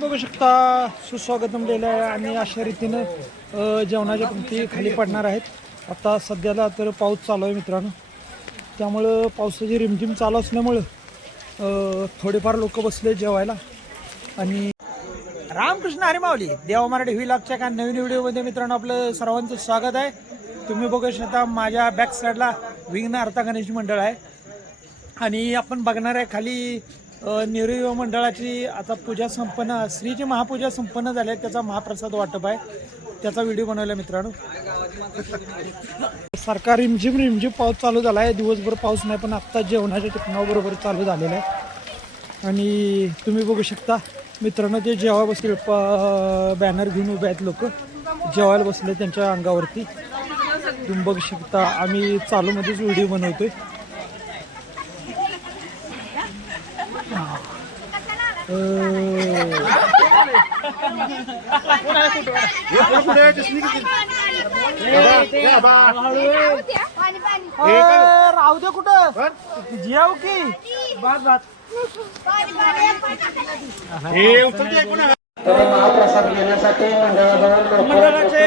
बघू शकता सुस्वागत जमलेलं आहे आणि अशा रीतीनं जेवणाच्या पंक्ती खाली पडणार आहेत. आता सध्याला तर पाऊस चालू आहे मित्रांनो. त्यामुळं पावसाची रिमझिम चालू असल्यामुळं थोडेफार लोक बसले जेवायला. आणि रामकृष्ण हरिमावली देवा मराठी व्हिलॉगच्या एका नवीन व्हिडिओमध्ये मित्रांनो आपलं सर्वांचं स्वागत आहे. तुम्ही बघू शकता माझ्या बॅक साईडला विघ्न अर्था गणेश मंडळ आहे. आणि आपण बघणार आहे खाली नेहरू युवा मंडळाची आता पूजा संपन्न श्रीची महापूजा संपन्न झाली आहे त्याचा महाप्रसाद वाटप आहे. त्याचा व्हिडिओ बनवला मित्रांनो. सारखा रिमझिम रिमझिम पाऊस चालू झाला आहे. दिवसभर पाऊस नाही पण आत्ता जेवणाच्या टिपणाबरोबर चालू झालेला आहे. आणि तुम्ही बघू शकता मित्रांनो ते जेव्हा बसले बॅनर घेऊन उभे आहेत लोक. जेवायला बसले त्यांच्या अंगावरती. तुम्ही बघू शकता आम्ही चालूमध्येच व्हिडिओ बनवतोय. राहू दे कुठं जेव की बाद बाद महाप्रसाद घेण्यासाठी मंडळाचे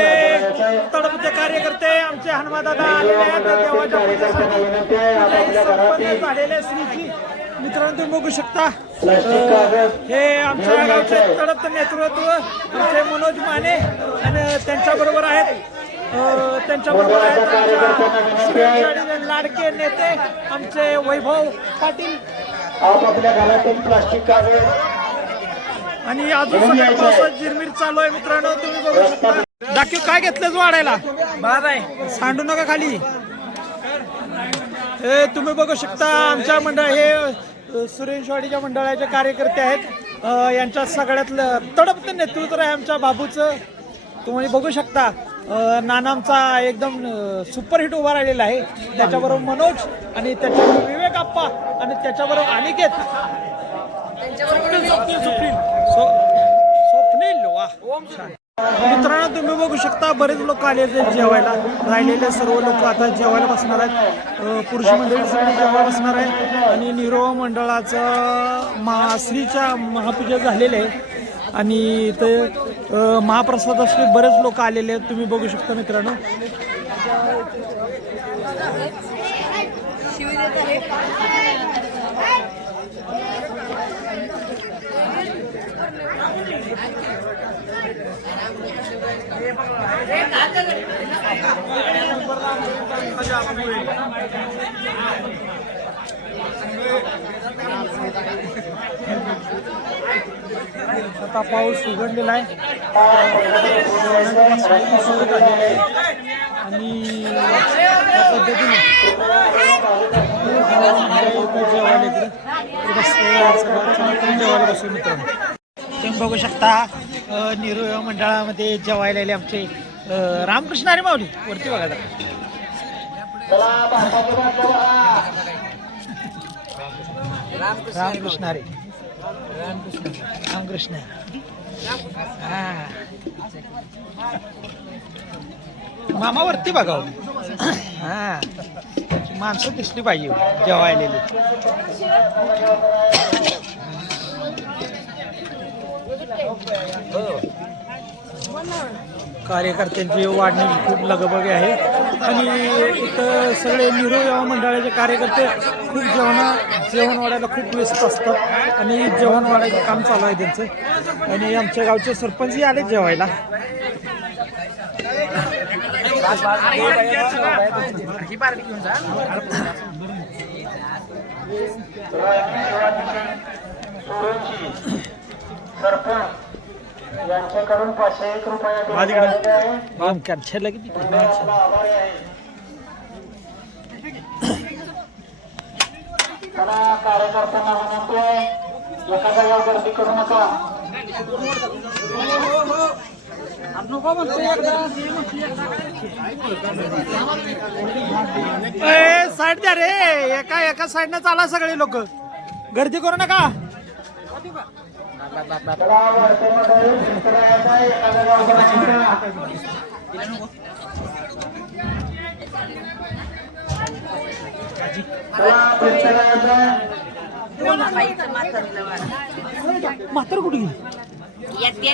तडपते कार्यकर्ते आमचे हनुमानदादा आलेले आहेत देवाच्या पूजेसाठी. मित्रांनो तुम्ही बघू शकता. हे आमच्या गावचे तडपते नेतृत्व. आमचे मनोज माने आणि त्यांच्या बरोबर आहेत. अं, त्यांच्या बरोबर आहेत लाडके नेते आमचे वैभव पाटील. प्लास्टिक कागद आणि अजून झिरमीर चालू आहे मित्रांनो तुम्ही बघू शकता. दाखव काय घेतलं वाढायला? बाद आहे. सांडू नका खाली. हे तुम्ही बघू शकता आमच्या मंडळ हे सुरेशवाडीच्या मंडळाचे कार्यकर्ते आहेत. यांच्या सगळ्यातलं तडपतं नेतृत्व आहे आमच्या बाबूचं. तुम्ही बघू शकता अ, नानांचा एकदम सुपरहिट उभा राहिलेला आहे. त्याच्याबरोबर मनोज आणि त्याच्याबरोबर विवेक आप्पा आणि त्याच्याबरोबर अनिकेत. स्व- स्वप्नील वा छान. मित्रांनो तुम्ही बघू शकता बरेच लोक आले आहेत जेवायला. राहिलेले सर्व लोक आता जेवायला बसणार आहेत. पुरुष मंडळीसाठी जेवायला बसणार आहे आणि निरोवा मंडळाचं महाश्रीच्या महापूजा झालेले आहे. आणि ते महाप्रसाद महाप्रसादासाठी बरेच लोक आलेले आहेत. तुम्ही बघू शकता मित्रांनो. आता पाऊस उघडलेला आहे. आणि या पद्धतीने जेवायला इकडे. जेवायला बसू मित्रांनो. तुम्ही बघू शकता अ, मंडळामध्ये जेवायला आले आमचे रामकृष्ण अरे माऊली. वरती बघा जरा. रामकृष्ण अरे रामकृष्ण. रामकृष्ण मामा वरती बघा हो. हा. माणसं दिसली पाहिजे हो, जेव्हा आलेली कार्यकर्त्यांची वाढण्याची खूप लगबगी आहे. आणि इथं सगळे निरोया मंडळाचे कार्यकर्ते खूप जेवणा जेवण वाढायला खूप व्यस्त असतात. आणि जेवण वाढायचं काम चालू आहे त्यांचं. आणि आमच्या गावचे सरपंचही आले जेवायला. सरपंच यांच्याकडून पाचशे एक रुपये कार्यकर्त्यांना विनंती आहे. एका जागेवर गर्दी करू नका. ए साईड द्या रे. एका एका साईडनं चाला सगळे लोक. गर्दी करू नका. म्हातार कुठे येते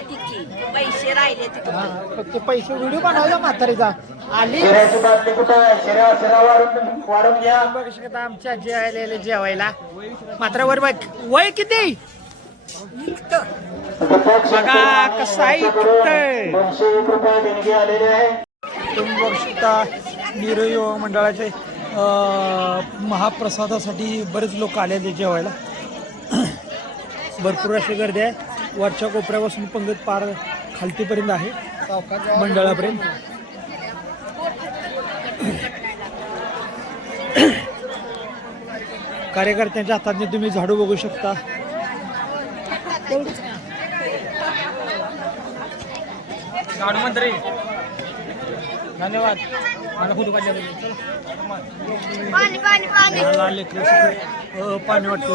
पैसे राहिले तिथे पैसे व्हिडिओ बनवायचा म्हातारीचा. आली. वाढून वाढून घ्या बघू शकता आमच्या आलेले जेवायला. मात्र वर बघ. वय किती? बघा कसं आहे दोनशे एक रुपये देणगी आलेली आहे तुम्ही बघू शकता मंडळाचे महाप्रसादासाठी बरेच लोक आलेले जेवायला. भरपूर अशी गर्दी आहे. वरच्या कोपऱ्यापासून पंगत पार खालतीपर्यंत आहे. मंडळापर्यंत. कार्यकर्त्यांच्या हाताने तुम्ही झाडू बघू शकता. मंत्री. धन्यवाद. मला काढल्याबद्दल पाणी वाटतं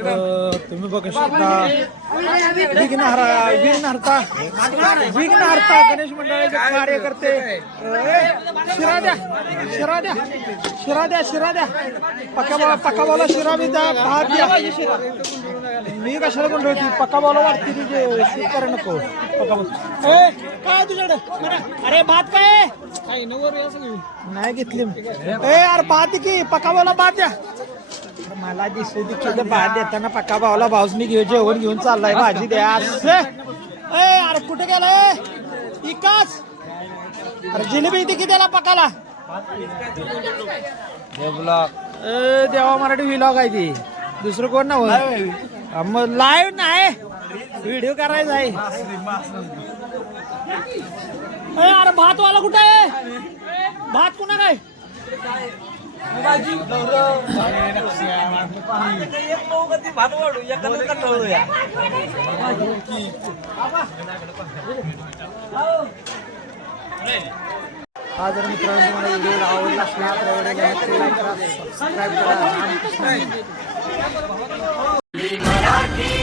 तुम्ही बघू शकता. विघ्नहरा विघ्नहर्ता विघ्नहर्ता गणेश मंडळाचे कार्यकर्ते. शिरा द्या शिरा द्या शिरा द्या शिरा द्या पक्का पक्का शिरा बी द्या भात द्या. मी कशाला म्हणतो होती पक्का बाबा वाटते ती जे शूट करा नको. पक्का ए काय तुझ्याकडे. अरे भात काय? नाही. घेतली ए यार भात की पक्का बाबा भात द्या. मला दिसू दे भात देताना पक्का भावाला भाऊसनी घेऊन जेवण घेऊन चाललाय. भाजी द्या. अरे कुठे गेलाय? इकाच अरे जिलेबी किती त्याला पकाला? ए देवा मराठी विलॉग आहे ती. दुसरं कोण ना मग लाईव्ह नाही. व्हिडिओ करायचा आहे. अरे भातवाला कुठे आहे? भात कुणा काय हा जर मित्रांनो तुम्हाला व्हिडिओ आवडला असला तर नक्की like करा सबस्क्राईब करा आणि